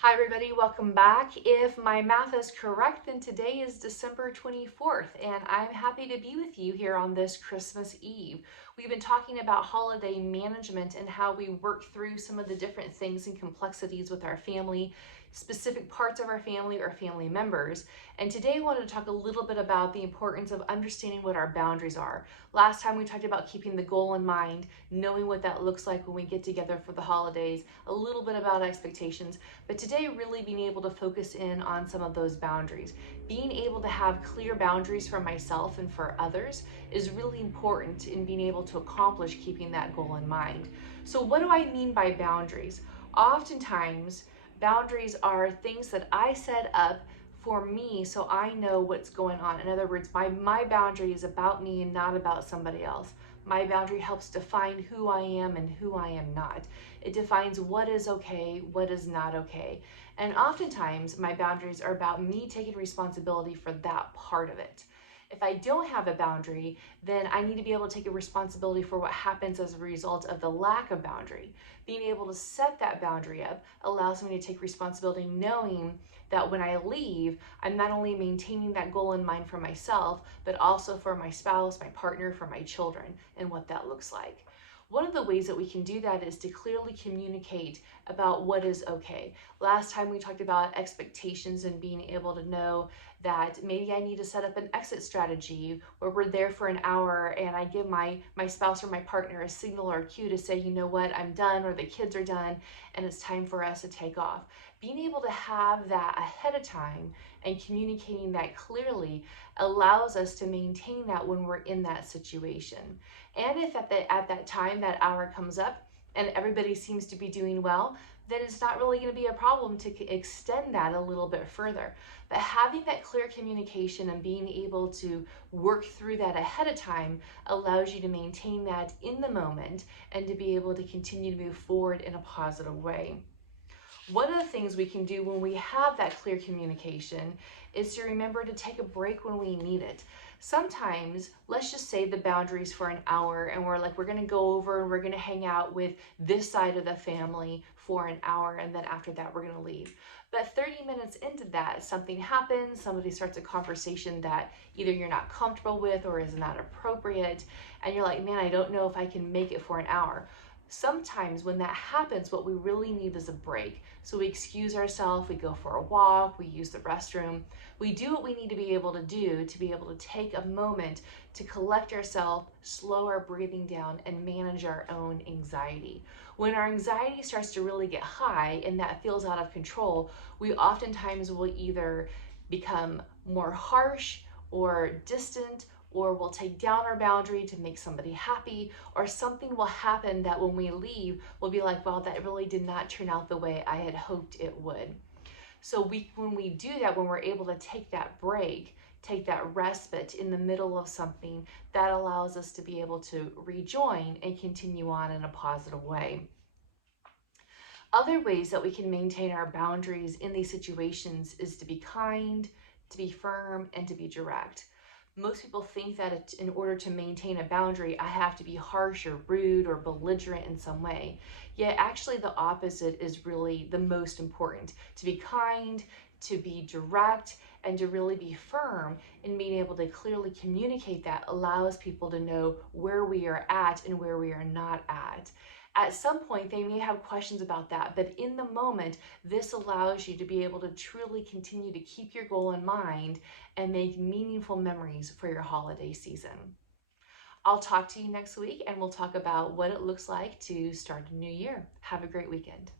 Hi everybody, welcome back. If my math is correct, then today is December 24th, and I'm happy to be with you here on this Christmas Eve. We've been talking about holiday management and how we work through some of the different things and complexities with our family, specific parts of our family or family members. And today I wanted to talk a little bit about the importance of understanding what our boundaries are. Last time we talked about keeping the goal in mind, knowing what that looks like when we get together for the holidays, a little bit about expectations, but today really being able to focus in on some of those boundaries. Being able to have clear boundaries for myself and for others is really important in being able to accomplish keeping that goal in mind. So what do I mean by boundaries? Oftentimes, boundaries are things that I set up for me so I know what's going on. In other words, my boundary is about me and not about somebody else. My boundary helps define who I am and who I am not. It defines what is okay, what is not okay. And oftentimes my boundaries are about me taking responsibility for that part of it. If I don't have a boundary, then I need to be able to take a responsibility for what happens as a result of the lack of boundary. Being able to set that boundary up allows me to take responsibility knowing that when I leave, I'm not only maintaining that goal in mind for myself, but also for my spouse, my partner, for my children, and what that looks like. One of the ways that we can do that is to clearly communicate about what is okay. Last time we talked about expectations and being able to know that maybe I need to set up an exit strategy where we're there for an hour and I give my spouse or my partner a signal or a cue to say, you know what, I'm done, or the kids are done and it's time for us to take off. Being able to have that ahead of time and communicating that clearly allows us to maintain that when we're in that situation. And if at that time that hour comes up and everybody seems to be doing well, then it's not really going to be a problem to extend that a little bit further. But having that clear communication and being able to work through that ahead of time allows you to maintain that in the moment and to be able to continue to move forward in a positive way. One of the things we can do when we have that clear communication is to remember to take a break when we need it. Sometimes, let's just say the boundaries for an hour and we're going to go over and we're going to hang out with this side of the family for an hour, and then after that we're going to leave. But 30 minutes into that, something happens, somebody starts a conversation that either you're not comfortable with or is not appropriate, and you're like, man, I don't know if I can make it for an hour. Sometimes when that happens, what we really need is a break. So we excuse ourselves, we go for a walk, we use the restroom. We do what we need to be able to do to be able to take a moment to collect ourselves, slow our breathing down, and manage our own anxiety. When our anxiety starts to really get high and that feels out of control, we oftentimes will either become more harsh or distant, or we'll take down our boundary to make somebody happy, or something will happen that when we leave, we'll be like, well, that really did not turn out the way I had hoped it would. So when we do that, when we're able to take that break, take that respite in the middle of something, that allows us to be able to rejoin and continue on in a positive way. Other ways that we can maintain our boundaries in these situations is to be kind, to be firm, and to be direct. Most people think that in order to maintain a boundary, I have to be harsh or rude or belligerent in some way. Yet actually the opposite is really the most important. To be kind, to be direct, and to really be firm in being able to clearly communicate that allows people to know where we are at and where we are not at. At some point, they may have questions about that, but in the moment, this allows you to be able to truly continue to keep your goal in mind and make meaningful memories for your holiday season. I'll talk to you next week and we'll talk about what it looks like to start a new year. Have a great weekend.